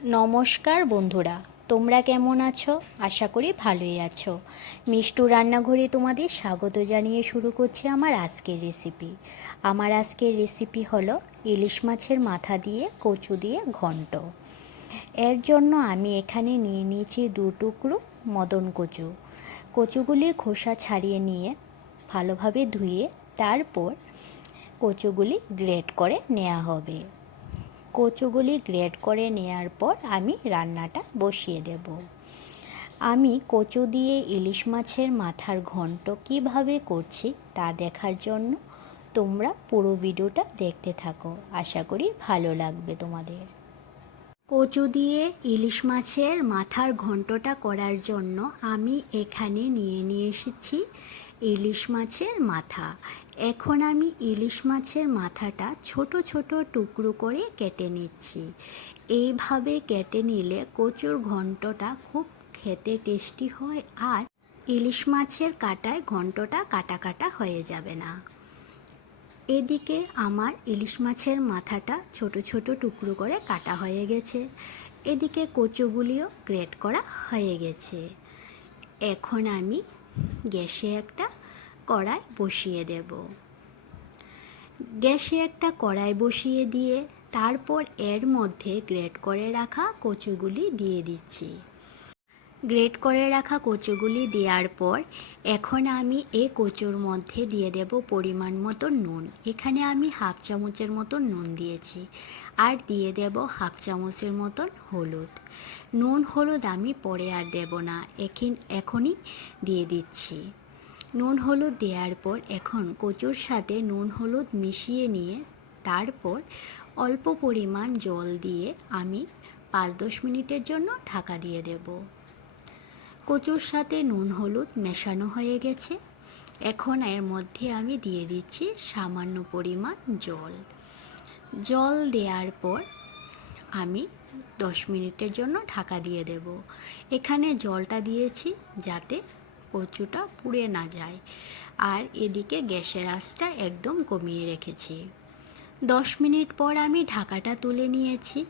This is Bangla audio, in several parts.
নমস্কার বন্ধুরা, তোমরা কেমন আছো? আশা করি ভালোই আছো। মিষ্টু রান্নাঘরে তোমাদের স্বাগত জানিয়ে শুরু করছি আমার আজকের রেসিপি। আমার আজকের রেসিপি হলো ইলিশ মাছের মাথা দিয়ে কচু দিয়ে ঘন্ট। এর জন্য আমি এখানে নিয়ে নিয়েছি 2 টুকরো মদন কচু। কচুগুলির খোসা ছাড়িয়ে নিয়ে ভালোভাবে ধুয়ে তারপর কচুগুলি গ্রেট করে নেওয়া হবে। কচুগুলি গ্রেট করে নেওয়ার পর আমি রান্নাটা বসিয়ে দেব। আমি কচু দিয়ে ইলিশ মাছের মাথার ঘন্ট কিভাবে করছি তা দেখার জন্য তোমরা পুরো ভিডিওটা দেখতে থাকো। আশা করি ভালো লাগবে তোমাদের। কচু দিয়ে ইলিশ মাছের মাথার ঘন্টটা করার জন্য আমি এখানে নিয়ে এসেছি ইলিশ মাছের মাথা। এখন আমি ইলিশ মাছের মাথাটা ছোট ছোট টুকরো করে কেটে নিচ্ছি। এইভাবে কেটে নিলে কচুর ঘন্টটা খুব খেতে টেস্টি হয়, আর ইলিশ মাছের কাঁটায় ঘন্টটা কাটা কাটা হয়ে যাবে না। এদিকে আমার ইলিশ মাছের মাথাটা ছোট ছোট টুকরো করে কাটা হয়ে গেছে। এদিকে কচুগুলিও গ্রেট করা হয়ে গেছে। এখন আমি গ্যাসে একটা কড়াই বসিয়ে দেব। গ্যাসে একটা কড়াই বসিয়ে দিয়ে তারপর এর মধ্যে গ্রেট করে রাখা কচুগুলি দিয়ে দিচ্ছি। গ্রেট করে রাখা কচুগুলি দেওয়ার পর এখন আমি এই কচুর মধ্যে দিয়ে দেব পরিমাণ মতো নুন। এখানে আমি হাফ চামচের মতন নুন দিয়েছি, আর দিয়ে দেব হাফ চামচের মতন হলুদ। নুন হলুদ আমি পরে আর দেব না, এখনই দিয়ে দিচ্ছি। নুন হলুদ দেওয়ার পর এখন কচুর সাথে নুন হলুদ মিশিয়ে নিয়ে তারপর অল্প পরিমাণ জল দিয়ে আমি 5-10 মিনিটের জন্য ঢাকা দিয়ে দেব। কচুর সাথে নুন হলুদ মেশানো হয়ে গেছে। এখন এর মধ্যে আমি দিয়ে দিচ্ছি সামান্য পরিমাণ জল। জল দেওয়ার পর আমি 10 মিনিটের জন্য ঢাকা দিয়ে দেব। এখানে জলটা দিয়েছি যাতে কচুটা পুড়ে না যায়, আর এদিকে গ্যাসের আঁচটা একদম কমিয়ে রেখেছি। 10 মিনিট পর আমি ঢাকাটা তুলে নিয়েছি।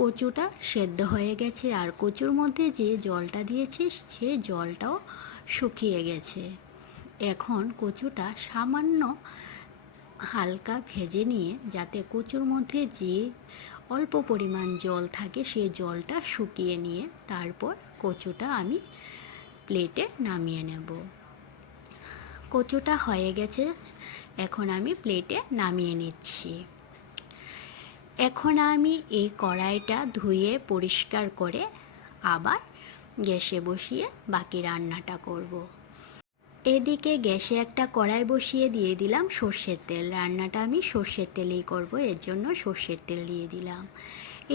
কচুটা সেদ্ধ হয়ে গেছে, আর কচুর মধ্যে যে জলটা দিয়েছি সে জলটাও শুকিয়ে গেছে। এখন কচুটা সামান্য হালকা ভেজে নিয়ে যাতে কচুর মধ্যে যে অল্প পরিমাণ জল থাকে সেই জলটা শুকিয়ে নিয়ে তারপর কচুটা আমি প্লেটে নামিয়ে নেব। কচুটা হয়ে গেছে, এখন আমি প্লেটে নামিয়ে নিচ্ছি। এখন আমি এই কড়াইটা ধুয়ে পরিষ্কার করে আবার গ্যাসে বসিয়ে বাকি রান্নাটা করব। এদিকে গ্যাসে একটা কড়াই বসিয়ে দিয়ে দিলাম সর্ষের তেল। রান্নাটা আমি সর্ষের তেলেই করব, এর জন্য সর্ষের তেল দিয়ে দিলাম।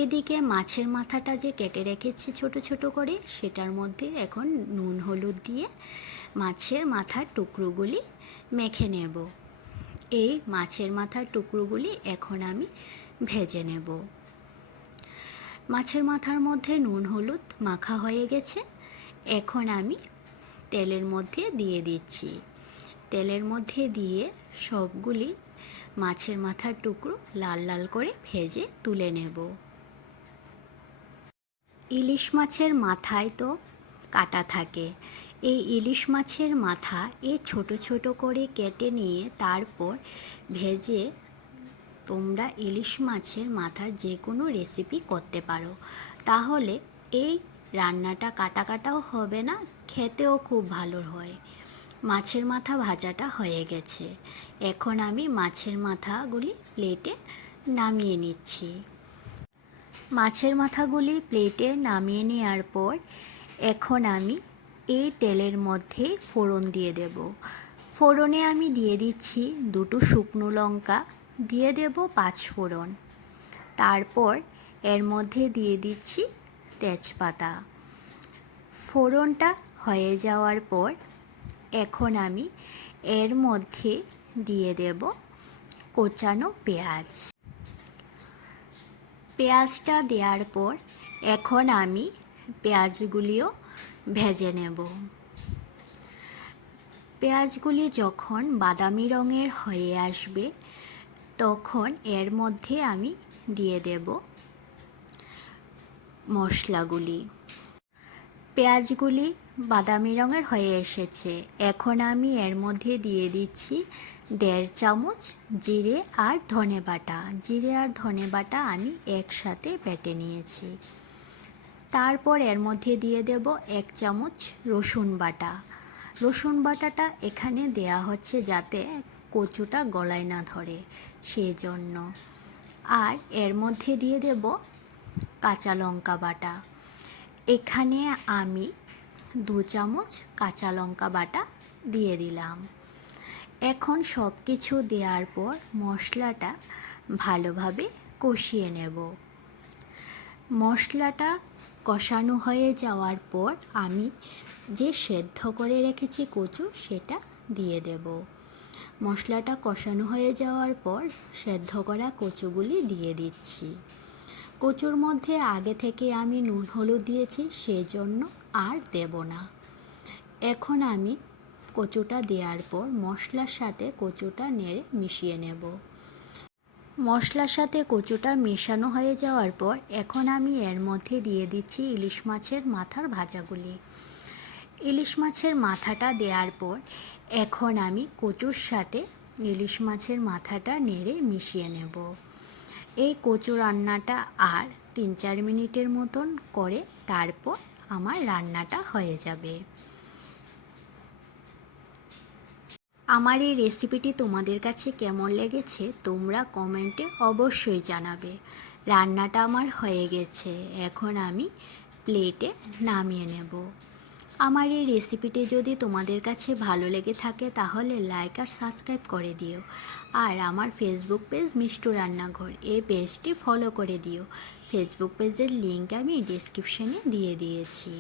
এদিকে মাছের মাথাটা যে কেটে রেখেছি ছোট ছোট করে, সেটার মধ্যে এখন নুন হলুদ দিয়ে মাছের মাথার টুকরোগুলি মেখে নেব। এই মাছের মাথার টুকরোগুলি এখন আমি ভেজে নেব। মাছের মাথার মধ্যে নুন হলুদ মাখা হয়ে গেছে। এখন আমি তেলের মধ্যে দিয়ে দিচ্ছি। তেলের মধ্যে দিয়ে সবগুলি মাছের মাথার টুকরো লাল লাল করে ভেজে তুলে নেব। ইলিশ মাছের মাথায় তো কাটা থাকে। এই ইলিশ মাছের মাথা ছোট ছোট করে কেটে নিয়ে তারপর ভেজে তোমরা ইলিশ মাছের মাথার যে কোনো রেসিপি করতে পারো। তাহলে এই রান্নাটা কাটা কাটাও হবে না, খেতেও খুব ভালো হয়। মাছের মাথা ভাজাটা হয়ে গেছে। এখন আমি মাছের মাথাগুলি প্লেটে নামিয়ে নিচ্ছি। মাছের মাথাগুলি প্লেটে নামিয়ে নেওয়ার পর এখন আমি এই তেলের মধ্যে ফোড়ন দিয়ে দেব। ফোড়নে আমি দিয়ে দিচ্ছি 2টো শুকনো লঙ্কা, দিয়ে দেব 5 ফোড়ন। তারপর এর মধ্যে দিয়ে দিচ্ছি তেজপাতা। ফোড়নটা হয়ে যাওয়ার পর এখন আমি এর মধ্যে দিয়ে দেব কোচানো পেঁয়াজ। পেঁয়াজটা দেওয়ার পর এখন আমি পেঁয়াজগুলিও ভেজে নেব। পেঁয়াজগুলি যখন বাদামি রঙের হয়ে আসবে তখন এর মধ্যে আমি দিয়ে দেব মশলাগুলি। পেঁয়াজগুলি বাদামি রঙের হয়ে এসেছে। এখন আমি এর মধ্যে দিয়ে দিচ্ছি 1.5 চামচ জিরে আর ধনে বাটা। জিরে আর ধনে বাটা আমি একসাথে বেটে নিয়েছি। তারপর এর মধ্যে দিয়ে দেব 1 চামচ রসুন বাটা। রসুন বাটাটা এখানে দেয়া হচ্ছে যাতে কচুটা গলায় না ধরে, সেজন্য। আর এর মধ্যে দিয়ে দেব কাঁচা লঙ্কা বাটা। এখানে আমি 2 চামচ কাঁচা লঙ্কা বাটা দিয়ে দিলাম। এখন সব কিছু দেওয়ার পর মশলাটা ভালোভাবে কষিয়ে নেব। মশলাটা কষানো হয়ে যাওয়ার পর আমি যে সেদ্ধ করে রেখেছি কচু সেটা দিয়ে দেব। মশলাটা কষানো হয়ে যাওয়ার পর সেদ্ধ করা কচুগুলি দিয়ে দিচ্ছি। কচুর মধ্যে আগে থেকে আমি নুন হলুদ দিয়েছি, সেজন্য আর দেব না। এখন আমি কচুটা দেওয়ার পর মশলার সাথে কচুটা নেড়ে মিশিয়ে নেব। মশলার সাথে কচুটা মেশানো হয়ে যাওয়ার পর এখন আমি এর মধ্যে দিয়ে দিচ্ছি ইলিশ মাছের মাথার ভাজাগুলি। ইলিশ মাছের মাথাটা দেওয়ার পর এখন আমি কচুর সাথে ইলিশ মাছের মাথাটা নেড়ে মিশিয়ে নেব। এই কচু রান্নাটা আর 3-4 মিনিটের মতন করে তারপর আমার রান্নাটা হয়ে যাবে। আমার এই রেসিপিটি তোমাদের কাছে কেমন লেগেছে তোমরা কমেন্টে অবশ্যই জানাবে। রান্নাটা আমার হয়ে গেছে, এখন আমি প্লেটে নামিয়ে নেব। আমার এই রেসিপিটি যদি তোমাদের কাছে ভালো লেগে থাকে তাহলে লাইক আর সাবস্ক্রাইব করে দিও। আর আমার ফেসবুক পেজ মিষ্টু রান্নাঘর, এই পেজটি ফলো করে দিও। ফেসবুক পেজের লিঙ্ক আমি ডেসক্রিপশানে দিয়ে দিয়েছি।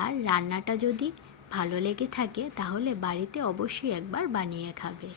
আর রান্নাটা যদি ভালো লেগে থাকে তাহলে বাড়িতে অবশ্যই একবার বানিয়ে খাবে।